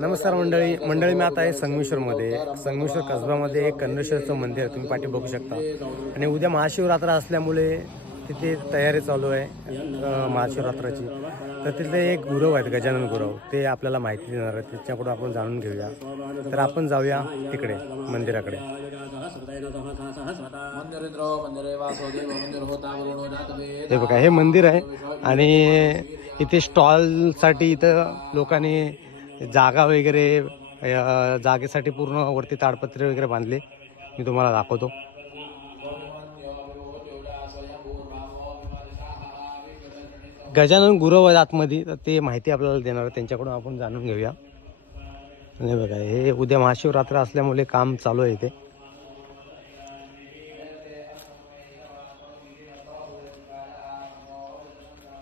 नमस्कार मंडळी. मंडळी मी आता आहे संगमेश्वरमध्ये. संगमेश्वर कसबामध्ये एक कन्नेश्वरचं मंदिर तुम्ही पाठी बघू शकता. आणि उद्या महाशिवरात्र असल्यामुळे तिथे तयारी चालू आहे महाशिवरात्राची. तर तिथे एक गुरव आहेत गजानन गुरव. ते आपल्याला माहिती देणार आहेत. त्याच्याकडून आपण जाणून घेऊया. तर आपण जाऊया तिकडे मंदिराकडे. हे बघा हे मंदिर आहे. आणि इथे स्टॉलसाठी इथं लोकांनी जागा वगैरे जागेसाठी पूर्ण वरती ताडपत्रे वगैरे बांधले. मी तुम्हाला दाखवतो. गजानन गुरव आहेत आतमध्ये तर ते माहिती आपल्याला देणार आहे. त्यांच्याकडून आपण जाणून घेऊया. आणि बघा हे उद्या महाशिवरात्र असल्यामुळे काम चालू आहे इथे.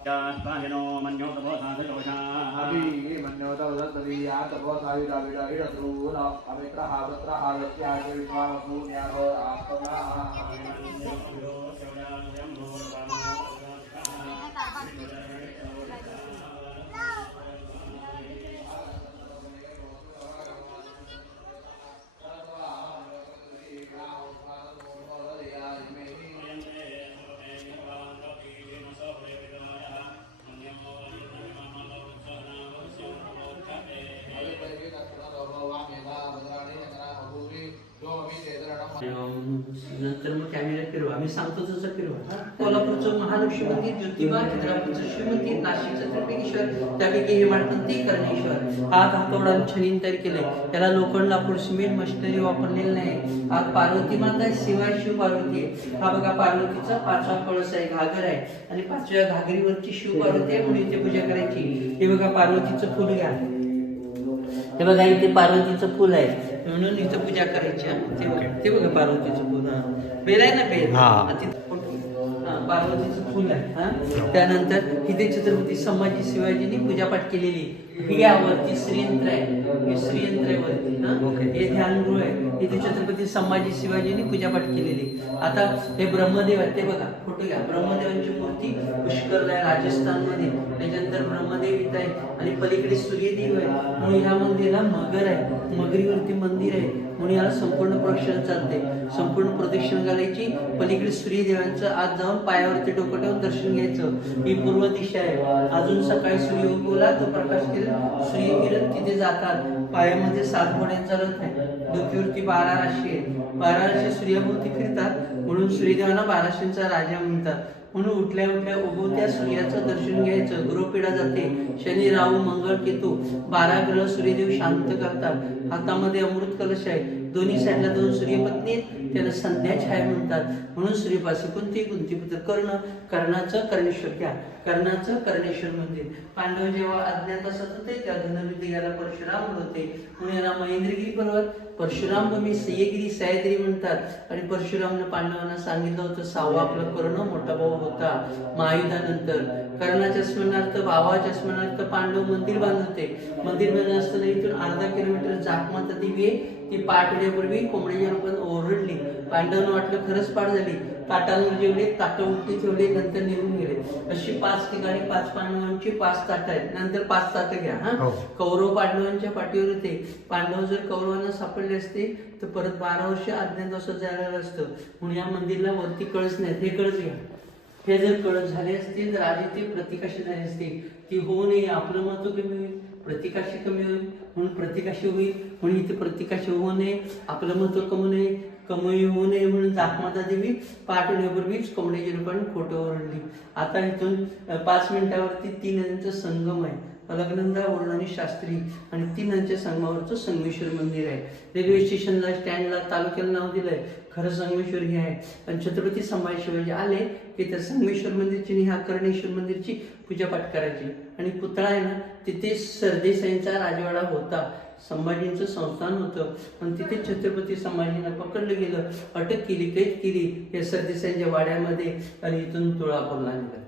स्वाहिनो मन्योतभो साधुदोषाः अभी मन्योता अमित्रः वत्रः यत्यागे विश्वामसून्याहो आत्मना कॅमेरा फिरवा. आम्ही सांगतो तसं फिरवा. कोल्हापूरचं महालक्ष्मी मंदिर ज्योतिबा खिद्रापूरचं शिवमंदिर नाशिकचं त्र्यंबकेश्वर त्यापैकी हे म्हणतात ते कर्णेश्वर. आज हातोडा छनीन तयार केलंय. त्याला लोखंड लाकूड सिमेंट मशिनरी वापरलेलं नाही. आज पार्वती माता शिवाय शिव पार्वती आहे. हा बघा पार्वतीचा पाचवा कळस आहे घागर आहे. आणि पाचव्या घागरीवरची शिव पार्वती आहे म्हणून इथे पूजा करायची. हे बघा पार्वतीचं फुल घ्या. हे बघा इथे पार्वतीचं फुल आहे. म्हणून इथं पूजा करायची हा. ते बघा ते बघा पार्वतीचं फुल. हा. बेल आहे ना बेल? हा. हा, तिथं हा, पार्वतीचं फुल आहे. हा? त्यानंतर इथे छत्रपती संभाजी शिवाजींनी पूजापाठ केलेली. ही यावरती श्रीयंत्र आहे. हे श्रीयंत्र आहे वरती हा ध्यानगृह आहे. इथे छत्रपती संभाजी शिवाजींनी पूजापाठ केलेली आता हे ब्रह्मदेव आहे ते बघा फोटो घ्या. ब्रह्मदेवांची मूर्ती पुष्करला आहे राजस्थानमध्ये. त्याच्यानंतर ब्रह्मदेव इथं आहे. आणि पलीकडे सूर्यदेव आहे. म्हणून ह्या मंदिराला मगर आहे. मगरीवरती मंदिर आहे. म्हणून याला संपूर्ण प्रदक्षिण चालते संपूर्ण प्रदक्षिण घालायची. पलीकडे सूर्यदेवांचं आज जाऊन पायावरती डोकं ठेवून दर्शन घ्यायचं. ही पूर्व दिशा आहे. अजून सकाळी सूर्य उगवला तो प्रकाश किरण सूर्यकिरण तिथे जातात. पायामध्ये सात घोड्यांचा रथ आहे डोक्यावरती बारा राशी आहे बारा राशी सूर्याभोवती फिरतात. म्हणून सूर्यदेवांना बाराशींचा राजा म्हणतात. म्हणून उठल्या उठल्या उगवत्या सूर्याचं दर्शन घ्यायचं. गुरुपिढा जाते. शनी राहू मंगळ केतू बारा ग्रह सूर्यदेव शांत करतात. हातामध्ये अमृत कलश आहे. दोन्ही साईडला दोन सूर्यपत्नी त्याला संध्या छाया म्हणतात. म्हणून सूर्यपाशी कोणती कोणती पुत्र कर्ण कर्णाचं कर्णेश्वर घ्या. कर्णाचं कर्णेश्वर मंदिर. पांडव जेव्हा अज्ञात असत होते त्या धनुर्विद्याला परशुराम होते म्हणून याला महेंद्रगिरी पर्वत परशुराम कमी सह्यगिरी सह्याद्री म्हणतात. आणि परशुरामनं पांडवांना सांगितलं होतं सहावा आपला कर्ण मोठा भाऊ होता. महायुधानंतर कर्णाच्या स्मरणार्थ भावाच्या स्मरणार्थ पांडव मंदिर बांधत. मंदिर बांधत असताना इथून अर्धा किलोमीटर जाकमाता देवी आहे. ती पाठ होण्यापूर्वी कोंबडीच्या रूपात ओरडली. पांडवांना वाटलं खरंच पाठ झाली. ताटांवर जेवले ताटं उलटी ठेवले नंतर निघून गेले. अशी पाच ठिकाणी पाच पांडवांची पाच ताटं आहेत. नंतर पाच ताटं घ्या हा? हो. कौरव पांडवांच्या पाठीवर होते. पांडव जर कौरवांना सापडले असते तर परत बारा वर्ष अज्ञातवासात जायला असतं. म्हणून या मंदिरला वरती कळस नाहीत. हे कळस घ्या. हे जर कळत झाले असते तर आधी ते प्रतिकाशी झाले असते. ती होऊ नये आपलं महत्त्व कमी होईल प्रतिकाशी कमी होईल म्हणून प्रतिकाशी होईल म्हणून इथे प्रतिकाशी होऊ नये आपलं महत्त्व कमू नये कमी होऊ नये म्हणून जाकमाता देवी पाठवण्यापूर्वीच होण्यापूर्वीच कोंबड्याच्या रूपाने खोटं ओरडली. आता इथून पाच मिनिटावरती तीन नद्यांचा संगम आहे. अलकनंदा वर्णानी शास्त्री आणि तीन नद्यांच्या संगमावरचं संगमेश्वर मंदिर आहे. रेल्वे स्टेशनला स्टँडला तालुक्याला नाव दिलंय. खरं संगमेश्वर हे आहे. आणि छत्रपती संभाजी शिवाजी आले की त्या संगमेश्वर मंदिरची आणि ह्या कर्णेश्वर मंदिरची पूजापाठ करायची. आणि पुतळा आहे ना तिथे सरदेसाईंचा राजवाडा होता. संभाजींचं संस्थान होतं. आणि तिथे छत्रपती संभाजींना पकडलं गेलं अटक केली कैद केली. या सरदेसाईंच्या वाड्यामध्ये आणि इथून तुळापूरला नेलं.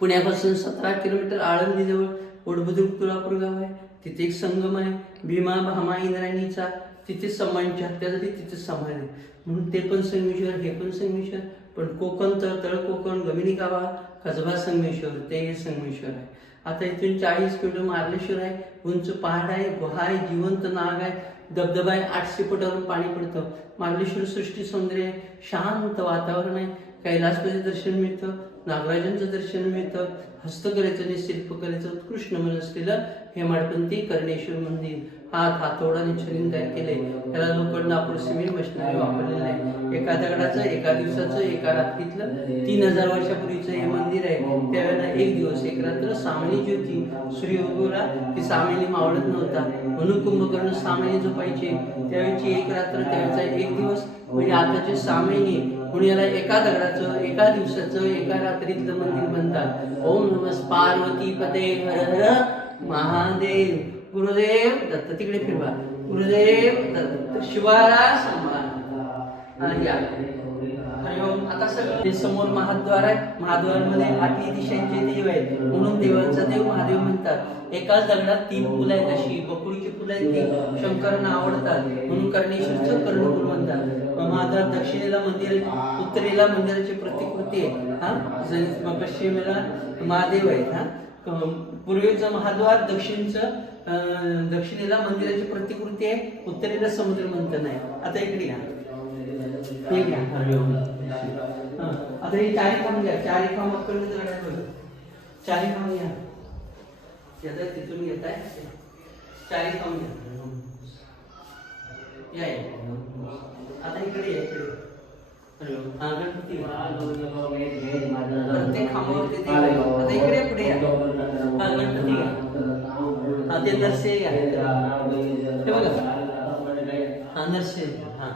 पुण्यापासून सतरा किलोमीटर आळंदीजवळ वडबुद्रुक तुळापूर गाव आहे. तिथे एक संगम आहे. भीमा भामा इंद्राणीचा. तिथे समांची हत्या झाली तिथे आहे म्हणून ते पण संगमेश्वर हे पण संगमेश्वर. पण कोकण तळ तळ कोकण गमिनी गावा कसबा संगमेश्वर ते संगमेश्वर आहे. आता इथून चाळीस किलो मार्लेश्वर आहे. उंच पहाड आहे गुहा आहे जिवंत नाग आहे. धबधबा आहे आठशे फुटावरून पाणी पडतं. मार्लेश्वर सृष्टी सौंदर्य आहे. शांत वातावरण आहे. कैलासपती दर्शन मिळतं. नागराजांचं दर्शन मिळतं हस्तकलेचं आणि शिल्पकलेचं उत्कृष्ट मन असलेलं हेमाडपंथी कर्णेश्वर मंदिर हात हातोडा आणि छरीन तयार केले त्याला लोकांना नापूर सिमेंट मशिनरी वापरलेलं आहे. एका दगडाचं एका दिवसाचं एका रात्रीतलं तीन हजार वर्षापूर्वीचं हे मंदिर आहे. त्यावेळेला एक दिवस एक रात्र सामानी ज्योती सूर्य उगवला की सामानी मावळत नव्हता. म्हणून कुंभकर्ण सामानी झोपायचे. त्यावेळेची एक रात्र त्यावेळेचा एक दिवस. म्हणजे आताचे सामानी म्हणून याला एका दगडाचं एका दिवसाचं एका रात्रीतलं मंदिर म्हणतात. ओम नमस् पार्वती पते हर हर महादेव. गुरुदेव दत्त तिकडे फिरवा. गुरुदेव दत्त शिवाला सन्मान या. हरिओम आता सगळं ते समोर महाद्वार आहे. महाद्वारमध्ये आठही दिशांचे देव आहेत. म्हणून देवांचा देव महादेव म्हणतात. एकाच दगडात तीन फुलं आहेत अशी. बकुळीची फुलं आहेत ती. शंकरांना आवडतात. म्हणून कर्णेश्वरचं कर्णफुल म्हणतात. महाद्वार दक्षिणेला मंदिर उत्तरेला मंदिराची प्रतिकृती आहे. हा? पश्चिमेला महादेव आहेत. हा? पूर्वेचं महाद्वार दक्षिणचं दक्षिणेला मंदिराची प्रतिकृती आहे उत्तरेला समुद्र मंथन आहे. आता इकडे या. हे घ्या. आता हे चारी काम घ्या. चारी काम अकड चारी काम घ्या. येत आहे तिथून घेत आहे. चारी काम घ्या. या या. आता इकडे या इकडे. गणपती. प्रत्येक खांबावरती आता इकडे पुढे या. गणपती घ्या. नरसे हे बघा. नरसे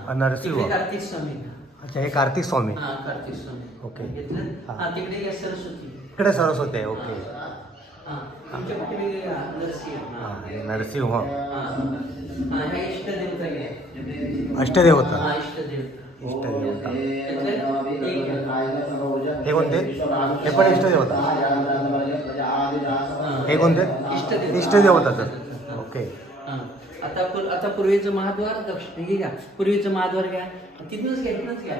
हा नरसिंह. तिकडे कार्तिक स्वामी. अच्छा हे कार्तिक स्वामी. हा कार्तिक स्वामी. ओके. घेतलं? हा. तिकडे या सरस्वती. इकडे सरस्वती आहे ओके. हा नरसिंह हा, हा हे नरसिंह अष्टदेवता हा इष्टदेव इष्टदेवता हे कोणते? हे पण इष्टदेवता. हे कोणते? इष्टदेवता. इष्टदेवताचं. ओके. आता आता पूर्वेचं महाद्वार दक्षिण घ्या. पूर्वेचं महाद्वार घ्या. तिथूनच घ्या इथूनच घ्या.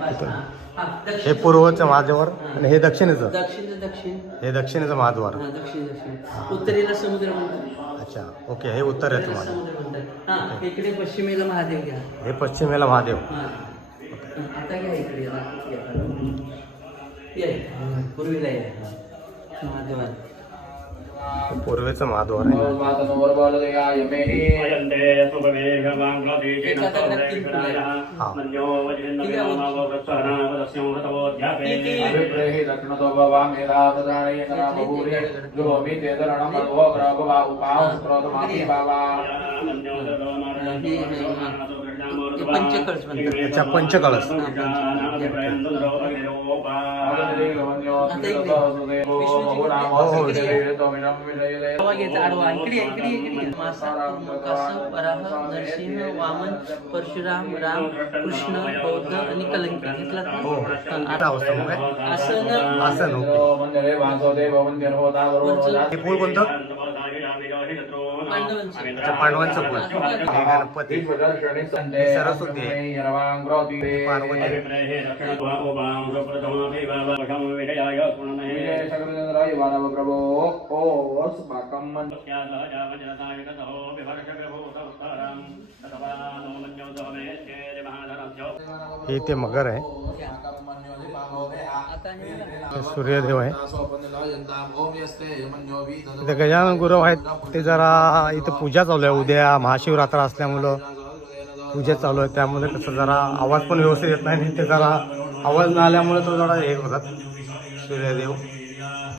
हा. पूर्वचं महाद्वार आणि हे दक्षिणेचं. दक्षिण दक्षिण. हे दक्षिणेचं महाद्वार. दक्षिण दक्षिण. उत्तरेला समुद्र म्हणतात. अच्छा. ओके हे महादेव समुद्र म्हणतात. हा इकडे पश्चिमेला महादेव घ्या. हे पश्चिमेला महादेव. आता घ्या इकडे. या. पूर्वेला या. महादेवा हे पूर्वेचं महाद्वार आहे. वृत्सहनावदस्यो हतवोऽध्यापे मन्यो हे. आडवा. इकडे इकडे इकडे. मासा वराह नरसिंह वामन परशुराम राम कृष्ण बौद्ध आणि कलंकी. घेतलात ना? आता अवस्था मग काय आसन. आसन ओके. हे फूल कोणतं? पांडवांचं. फूल हे गणपती सरस्वती. हे ते मगर आहे सूर्यदेव आहे इथे गजानन गुरु आहेत ते जरा इथं पूजा चालू आहे उद्या महाशिवरात्र असल्यामुळं पूजा चालू आहे त्यामुळे कसं जरा आवाज पण व्यवस्थित येत नाही ते जरा आवाज न आल्यामुळे तो जरा हे होतात सूर्यदेव.